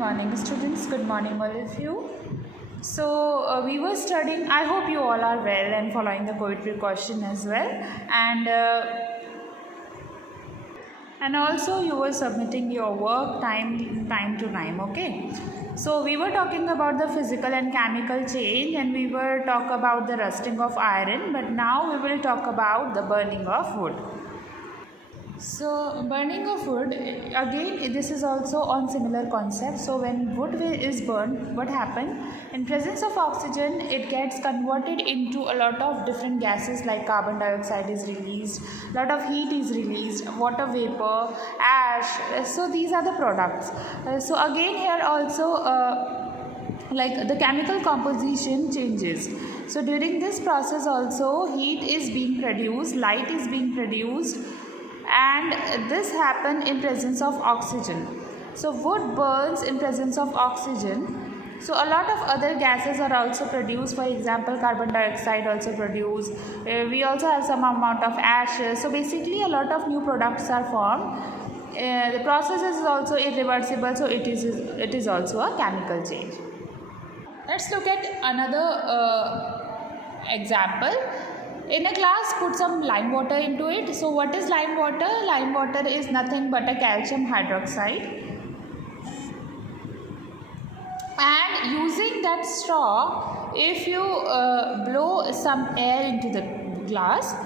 Morning students, good morning all of you. We were studying, I hope you all are well and following the COVID precaution as well, and also you were submitting your work time to time. Okay, so we were talking about the physical and chemical change, and we were talk about the rusting of iron, but now we will talk about the burning of wood. So burning of wood, again this is also on similar concept. So when wood is burned, what happens? In presence of oxygen, it gets converted into a lot of different gases, like carbon dioxide is released, lot of heat is released, water vapor, ash. So these are the products. So again here also like the chemical composition changes. So during this process also heat is being produced, light is being produced, and this happen in presence of oxygen. So wood burns in presence of oxygen. So a lot of other gases are also produced. For example, carbon dioxide also produced. We also have some amount of ashes. So basically a lot of new products are formed. The process is also irreversible, so it is also a chemical change. Let's look at another example. In a glass, put some lime water into it. So what is lime water? Lime water is nothing but a calcium hydroxide. And using that straw, if you blow some air into the glass,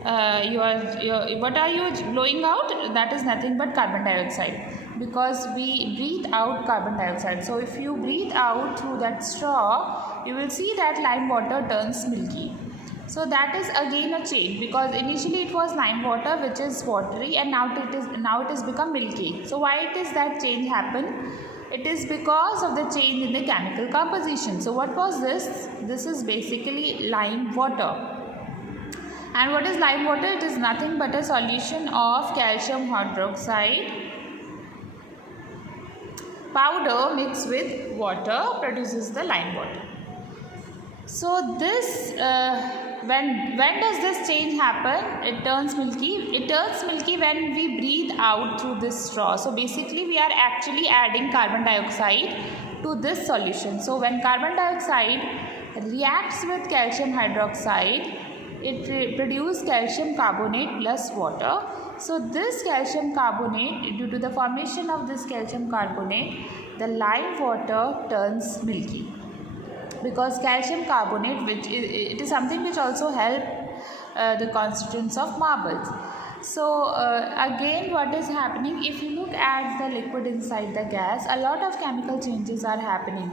what are you blowing out? That is nothing but carbon dioxide, because we breathe out carbon dioxide. So if you breathe out through that straw, you will see that lime water turns milky. So that is again a change, because initially it was lime water which is watery, and now it is become milky. So why it is that change happen? It is because of the change in the chemical composition. So what was this? This is basically lime water. And what is lime water? It is nothing but a solution of calcium hydroxide powder mixed with water produces the lime water. So this when does this change happen? It turns milky. It turns milky when we breathe out through this straw. So basically we are actually adding carbon dioxide to this solution. So when carbon dioxide reacts with calcium hydroxide, it produces calcium carbonate plus water. So this calcium carbonate, due to the formation of this calcium carbonate, the lime water turns milky, because calcium carbonate, which it is something which also help the constituents of marbles. So again, what is happening, if you look at the liquid inside the gas, a lot of chemical changes are happening.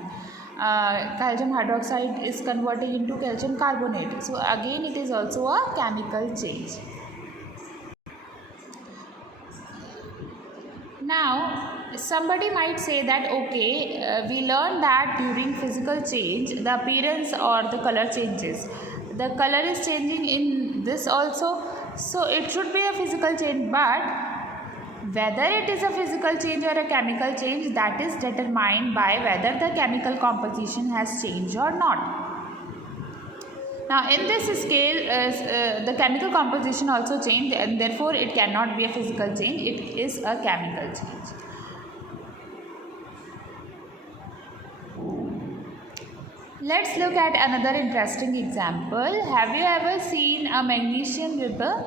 Calcium hydroxide is converting into calcium carbonate. So again, it is also a chemical change. Now somebody might say that okay, we learned that during physical change the appearance or the color changes. The color is changing in this also, so it should be a physical change, but whether it is a physical change or a chemical change, that is determined by whether the chemical composition has changed or not. Now in this scale, the chemical composition also changed, and therefore it cannot be a physical change, it is a chemical change. Let's look at another interesting example. Have you ever seen a magnesium ribbon?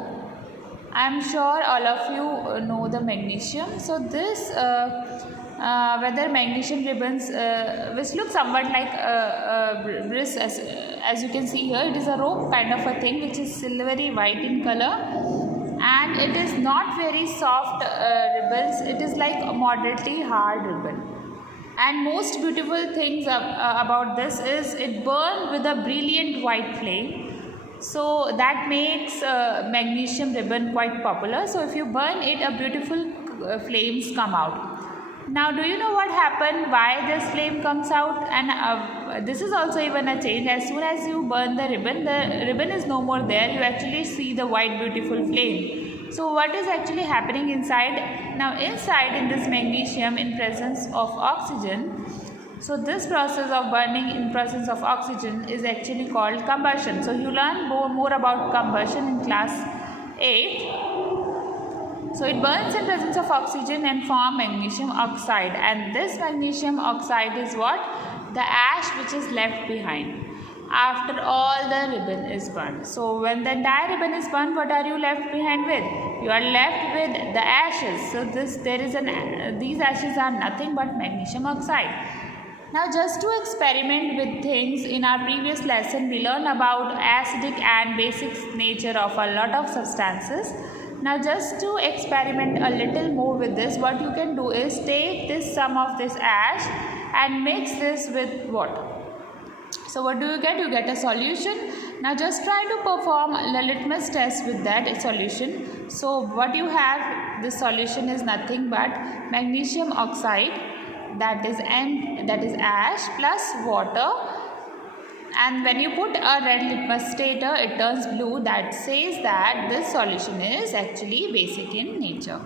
I am sure all of you know the magnesium. So this whether magnesium ribbons, which look somewhat like wrist, as you can see here, it is a rope kind of a thing which is silvery white in color, and it is not very soft ribbons. It is like a moderately hard ribbon. And most beautiful things about this is it burns with a brilliant white flame. So that makes magnesium ribbon quite popular. So if you burn it, a beautiful flames come out. Now do you know what happened, why this flame comes out? And this is also even a change. As soon as you burn the ribbon is no more there. You actually see the white beautiful flame. So what is actually happening inside? Now inside in this magnesium, in presence of oxygen, so this process of burning in presence of oxygen is actually called combustion. So you learn more about combustion in class 8. So it burns in presence of oxygen and form magnesium oxide, and this magnesium oxide is what? The ash which is left behind after all the ribbon is burned. So when the entire ribbon is burned, what are you left behind with? You are left with the ashes. So these ashes are nothing but magnesium oxide. Now just to experiment with things, in our previous lesson we learned about acidic and basic nature of a lot of substances. Now just to experiment a little more with this, what you can do is take some of this ash and mix this with water. So what do you get? You get a solution. Now just try to perform a litmus test with that solution. So what you have, this solution is nothing but magnesium oxide, that is ash plus water. And when you put a red litmus stator, it turns blue. That says that this solution is actually basic in nature.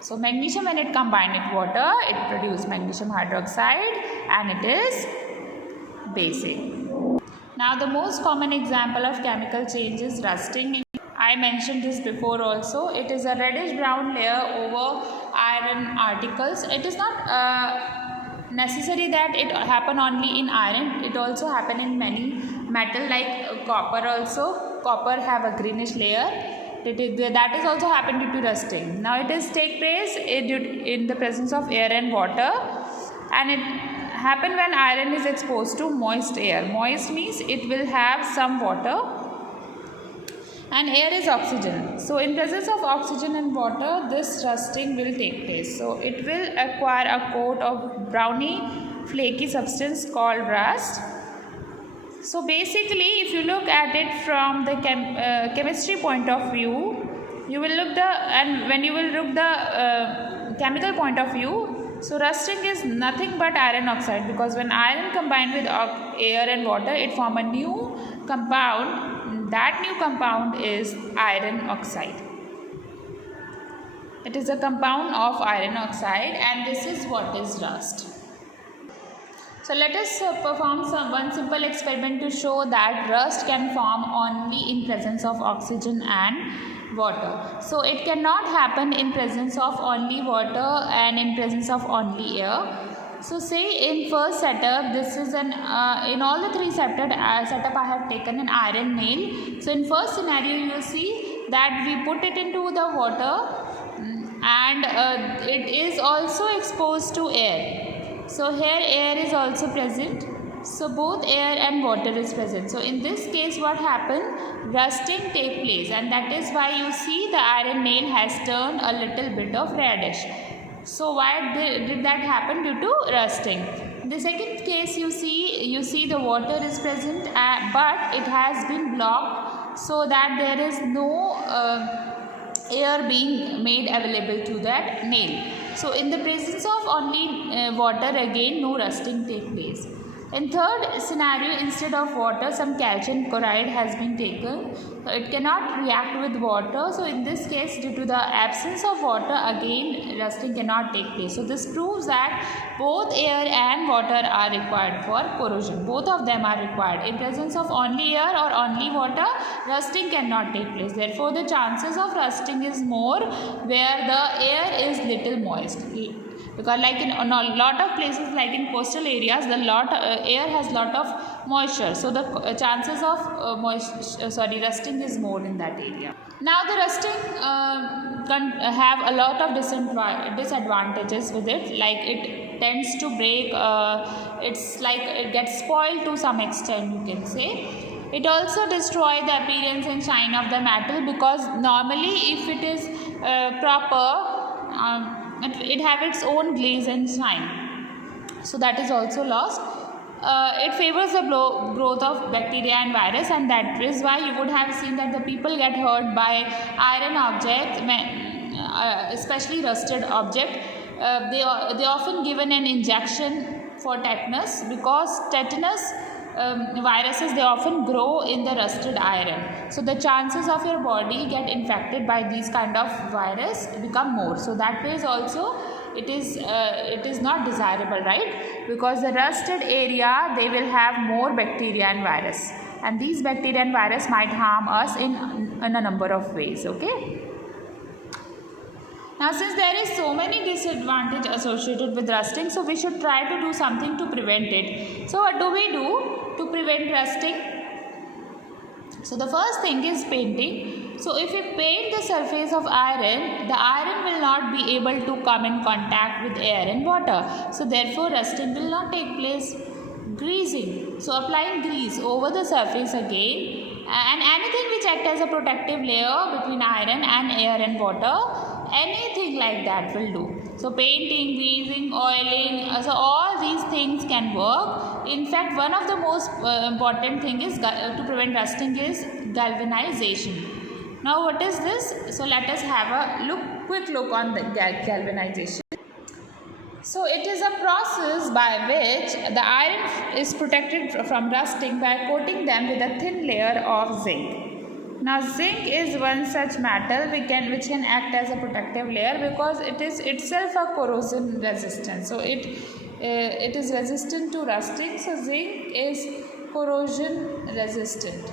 So magnesium, when it combined with water, it produces magnesium hydroxide and it is basic. Now the most common example of chemical change is rusting. I mentioned this before also. It is a reddish brown layer over iron particles. It is not necessary that it happen only in iron. It also happen in many metal like copper also. Copper have a greenish layer. That is also happen due to rusting. Now it is take place in the presence of air and water, and it happen when iron is exposed to moist air. Moist means it will have some water, and air is oxygen. So in presence of oxygen and water, this rusting will take place. So it will acquire a coat of browny flaky substance called rust. So basically, if you look at it from the chemistry point of view, you will look when you will look the chemical point of view, so rusting is nothing but iron oxide, because when iron combined with air and water, it form a new compound. That new compound is iron oxide. It is a compound of iron oxide, and this is what is rust. So let us perform one simple experiment to show that rust can form only in presence of oxygen and water. So it cannot happen in presence of only water and in presence of only air. So say in first setup, this is in all the three setup I have taken an iron nail. So in first scenario, you see that we put it into the water, and it is also exposed to air. So here air is also present. So both air and water is present. So in this case, what happened? Rusting take place, and that is why you see the iron nail has turned a little bit of reddish. So why did that happen? Due to rusting. In the second case, you see the water is present, but it has been blocked, so that there is no air being made available to that nail. So in the presence of only water, again no rusting take place. In third scenario, instead of water, some calcium chloride has been taken. So it cannot react with water. So in this case, due to the absence of water, again rusting cannot take place. So this proves that both air and water are required for corrosion. Both of them are required. In presence of only air or only water, rusting cannot take place. Therefore, the chances of rusting is more where the air is little moist. Because like in a lot of places, like in coastal areas, the air has lot of moisture, so the chances of rusting is more in that area. Now the rusting can have a lot of disadvantages with it, like it tends to break, it's like it gets spoiled to some extent, you can say. It also destroys the appearance and shine of the metal, because normally if it is proper, it have its own glaze and shine. So that is also lost. It favors the growth of bacteria and virus, and that is why you would have seen that the people get hurt by iron objects, especially rusted object. They often given an injection for tetanus, because tetanus viruses, they often grow in the rusted iron. So the chances of your body get infected by these kind of virus become more. So that way is also it is not desirable, right? Because the rusted area, they will have more bacteria and virus, and these bacteria and virus might harm us in a number of ways. Okay. Now since there is so many disadvantages associated with rusting, so we should try to do something to prevent it. So what do we do to prevent rusting? So the first thing is painting. So if we paint the surface of iron, the iron will not be able to come in contact with air and water. So therefore rusting will not take place. Greasing. So applying grease over the surface again, and anything which acts as a protective layer between iron and air and water, anything like that will do. So painting, greasing, oiling, so all these things can work. In fact, one of the most important thing is to prevent rusting is galvanization. Now what is this? So let us have a quick look on the galvanization. So it is a process by which the iron is protected from rusting by coating them with a thin layer of zinc. Now zinc is one such metal which can act as a protective layer because it is itself a corrosion resistant. So it is resistant to rusting. So zinc is corrosion resistant.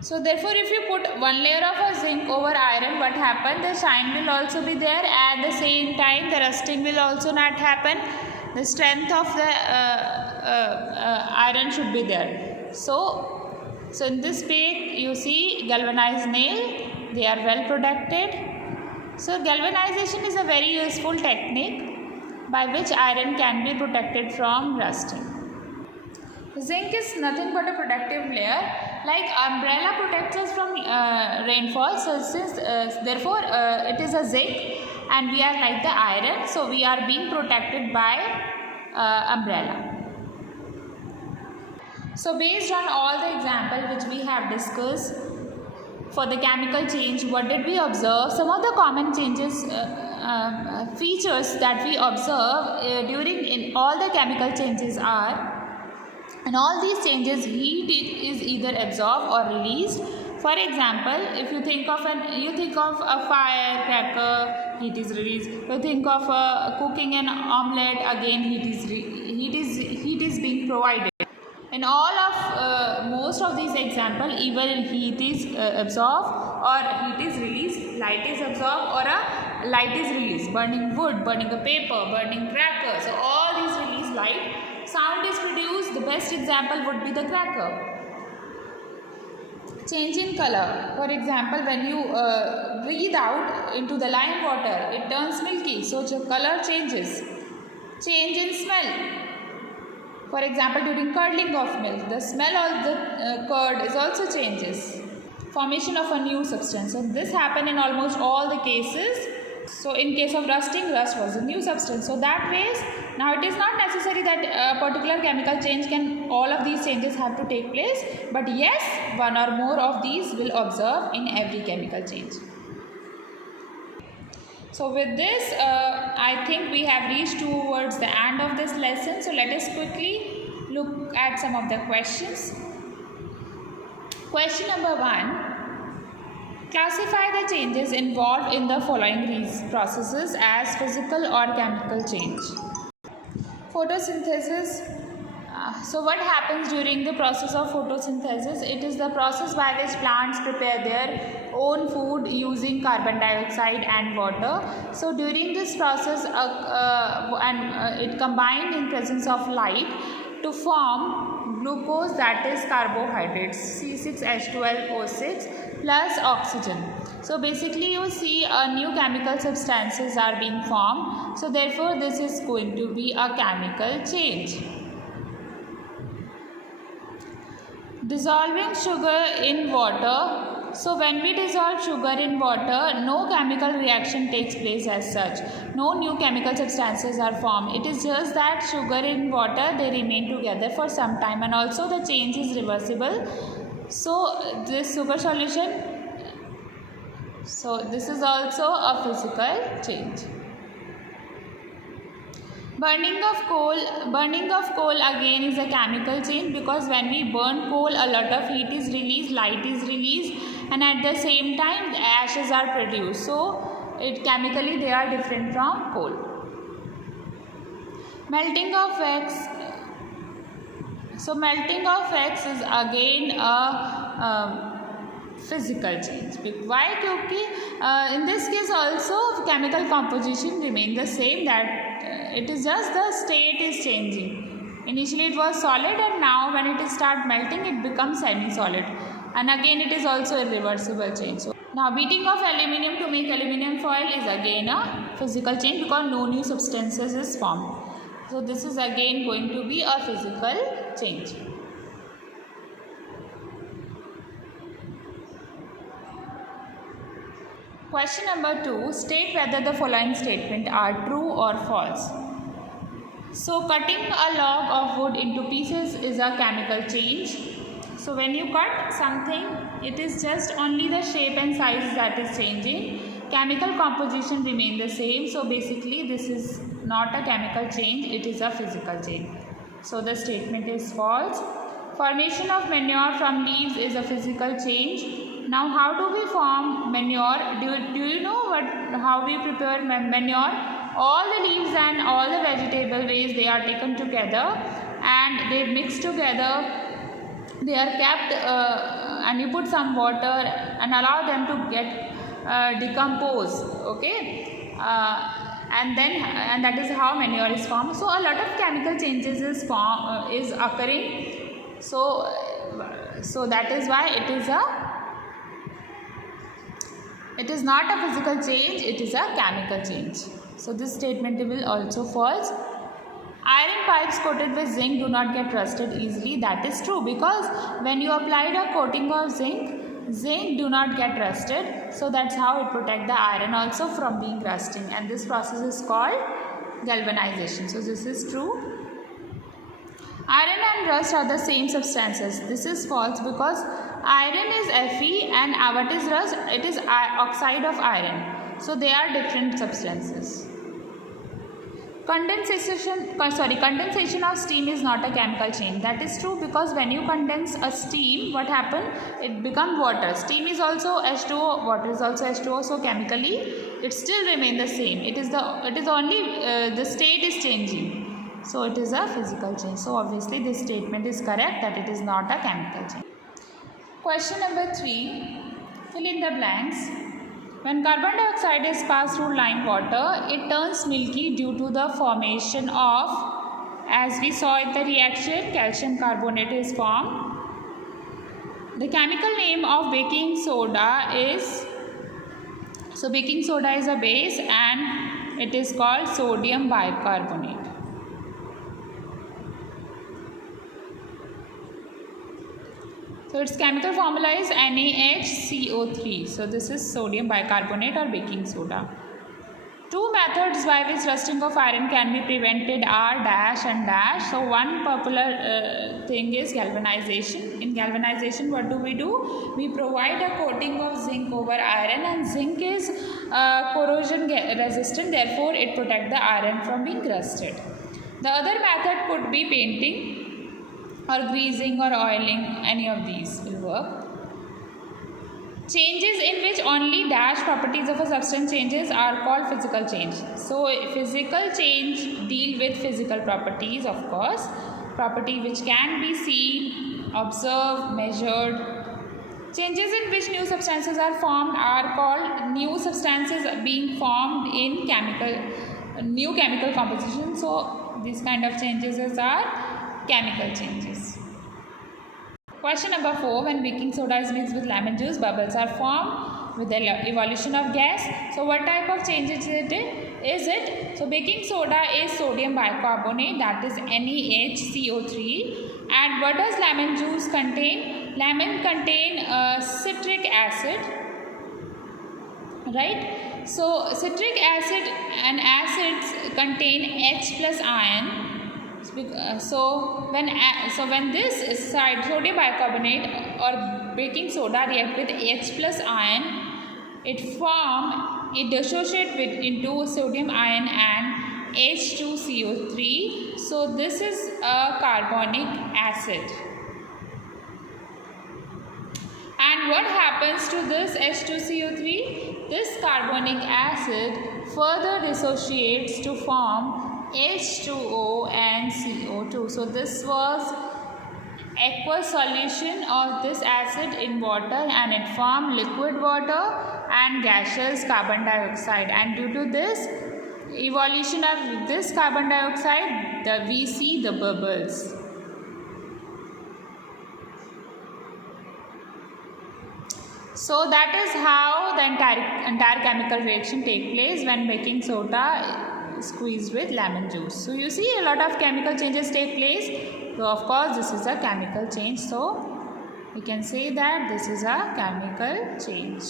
So therefore if you put one layer of a zinc over iron, what happens? The shine will also be there, at the same time the rusting will also not happen. The strength of the iron should be there. So in this page you see galvanized nail, they are well protected. So galvanization is a very useful technique by which iron can be protected from rusting. Zinc is nothing but a protective layer, like umbrella protects us from rainfall. So since therefore it is a zinc and we are like the iron, so we are being protected by umbrella. So based on all the example which we have discussed for the chemical change, what did we observe? Some of the common changes features that we observe during in all the chemical changes are, in all these changes heat is either absorbed or released. For example, if you think of a firecracker, heat is released. You think of cooking an omelette, again heat is being provided. In all of most of these examples, either heat is absorbed or heat is released, light is absorbed or a light is released. Burning wood, burning a paper, burning crackers, so all these release light. Sound is produced. The best example would be the cracker. Change in color. For example, when you breathe out into the lime water, it turns milky, so the color changes. Change in smell. For example, during curdling of milk, the smell of the curd is also changes. Formation of a new substance. So this happened in almost all the cases. So in case of rusting, rust was a new substance. So that ways, now it is not necessary that a particular chemical change can, all of these changes have to take place. But yes, one or more of these will observe in every chemical change. So with this, I think we have reached towards the end of this lesson. So let us quickly look at some of the questions. Question number 1. Classify the changes involved in the following processes as physical or chemical change. Photosynthesis. So what happens during the process of photosynthesis? It is the process by which plants prepare their own food using carbon dioxide and water. So during this process it combined in presence of light to form glucose, that is carbohydrates, C6H12O6 plus oxygen. So basically you see new chemical substances are being formed. So therefore this is going to be a chemical change. Dissolving sugar in water. So when we dissolve sugar in water, no chemical reaction takes place as such. No new chemical substances are formed. It is just that sugar in water, they remain together for some time, and also the change is reversible. So this sugar solution, so this is also a physical change. Burning of coal again is a chemical change, because when we burn coal, a lot of heat is released, light is released, and at the same time ashes are produced. So chemically they are different from coal. Melting of wax. So melting of wax is again a physical change. Why? क्योंकि in this case also chemical composition remain the same, that it is just the state is changing. Initially it was solid and now when it start melting it becomes semi-solid, and again it is also a reversible change. So now beating of aluminium to make aluminium foil is again a physical change because no new substances is formed. So this is again going to be a physical change. Question number 2. State whether the following statement are true or false. So cutting a log of wood into pieces is a chemical change. So when you cut something, it is just only the shape and size that is changing. Chemical composition remain the same. So basically this is not a chemical change, it is a physical change. So the statement is false. Formation of manure from leaves is a physical change. Now how do we form manure? Do you know how we prepare manure? All the leaves and all the vegetable waste, they are taken together and they mix together. They are kept and you put some water and allow them to get decompose. Okay, and that is how manure is formed. So a lot of chemical changes is occurring. So that is why it is not a physical change, it is a chemical change. So this statement will also false. Iron pipes coated with zinc do not get rusted easily. That is true because when you applied a coating of zinc do not get rusted. So that's how it protects the iron also from being rusting, and this process is called galvanization. So this is true. Iron and rust are the same substances. This is false because iron is Fe and what is rust? It is oxide of iron. So they are different substances. Condensation of steam is not a chemical change. That is true because when you condense a steam, what happens? It becomes water. Steam is also H2O, water is also H2O. So chemically, it still remains the same. It is only the state is changing. So it is a physical change. So obviously this statement is correct that it is not a chemical change. Question number 3. Fill in the blanks. When carbon dioxide is passed through lime water, it turns milky due to the formation of, as we saw in the reaction, calcium carbonate is formed. The chemical name of baking soda is, so baking soda is a base and it is called sodium bicarbonate. So its chemical formula is NaHCO3. So this is sodium bicarbonate or baking soda. Two methods by which rusting of iron can be prevented are dash and dash. So one popular thing is galvanization. In galvanization, what do? We provide a coating of zinc over iron, and zinc is corrosion resistant, therefore it protects the iron from being rusted. The other method could be painting or greasing or oiling. Any of these will work. Changes in which only dash properties of a substance changes are called physical change. So physical change deal with physical properties, of course, property which can be seen, observed, measured. Changes in which new substances are formed are called new substances being formed in new chemical composition. So these kind of changes are chemical changes. Question number 4. When baking soda is mixed with lemon juice, bubbles are formed with the evolution of gas. So what type of change is it? So baking soda is sodium bicarbonate, that is NaHCO3. And what does lemon juice contain? Lemon contain citric acid, right? So citric acid and acids contain H plus ion. So when this side sodium bicarbonate or baking soda react with H plus ion, it dissociate into sodium ion and H2CO3. So this is a carbonic acid. And what happens to this H2CO3? This carbonic acid further dissociates to form H2O and CO2. So this was aqueous solution of this acid in water and it formed liquid water and gaseous carbon dioxide, and due to this evolution of this carbon dioxide we see the bubbles. So that is how the entire chemical reaction take place when baking soda squeezed with lemon juice. So you see a lot of chemical changes take place. So of course this is a chemical change. So we can say that this is a chemical change.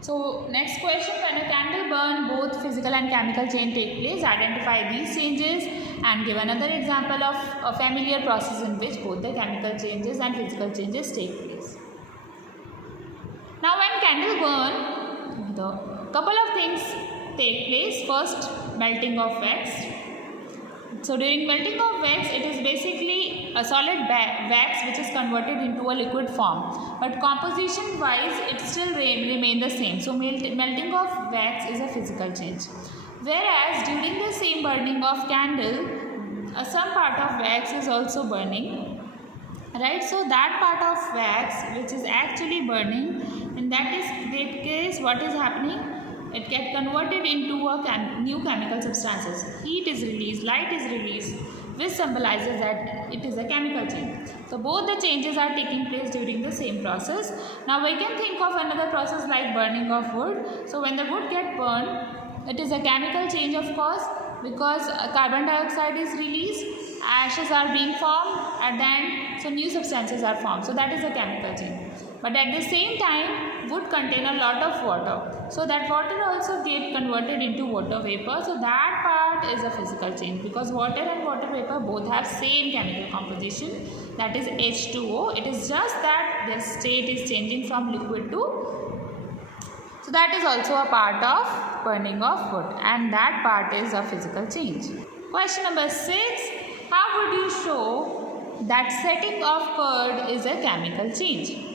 So next question, when a candle burn, both physical and chemical change take place. Identify these changes and give another example of a familiar process in which both the chemical changes and physical changes take place. Now when candle burn, the couple of things take place. First, melting of wax. So during melting of wax, it is basically a solid wax which is converted into a liquid form, but composition wise it still remain the same. So melting of wax is a physical change, whereas during the same burning of candle, some part of wax is also burning, right? So that part of wax which is actually burning, in that case what is happening, it gets converted into a new chemical substances. Heat is released, light is released, which symbolizes that it is a chemical change. So both the changes are taking place during the same process. Now we can think of another process like burning of wood. So when the wood gets burned, it is a chemical change of course, because carbon dioxide is released, ashes are being formed, and then so new substances are formed. So that is a chemical change. But at the same time, wood contain a lot of water. So that water also get converted into water vapor. So that part is a physical change, because water and water vapor both have same chemical composition, that is H2O. It is just that their state is changing from liquid to. So that is also a part of burning of wood, and that part is a physical change. Question number 6. How would you show that setting of curd is a chemical change?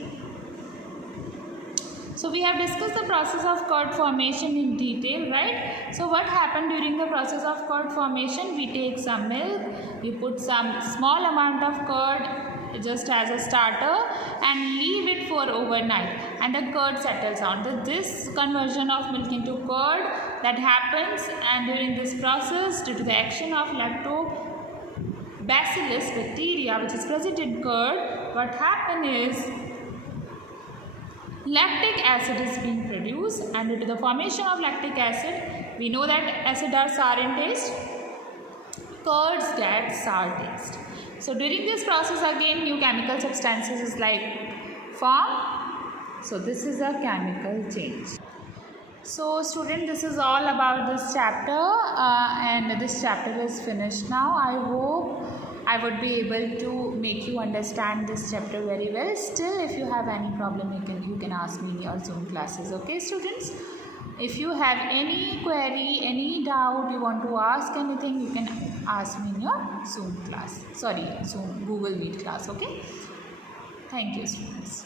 So we have discussed the process of curd formation in detail, right? So what happened during the process of curd formation? We take some milk, we put some small amount of curd just as a starter and leave it for overnight, and the curd settles down. This conversion of milk into curd that happens, and during this process, due to the action of lactobacillus bacteria which is present in curd, what happens is lactic acid is being produced, and due to the formation of lactic acid, we know that acid are sour in taste, curds get sour taste. So during this process again new chemical substances is like formed. So this is a chemical change. So student, this is all about this chapter and this chapter is finished now. I hope I would be able to make you understand this chapter very well. Still, if you have any problem, you can ask me in your Zoom classes. Okay, students? If you have any query, any doubt, you want to ask anything, you can ask me in your Zoom class. Sorry, Zoom Google Meet class. Okay. Thank you, students.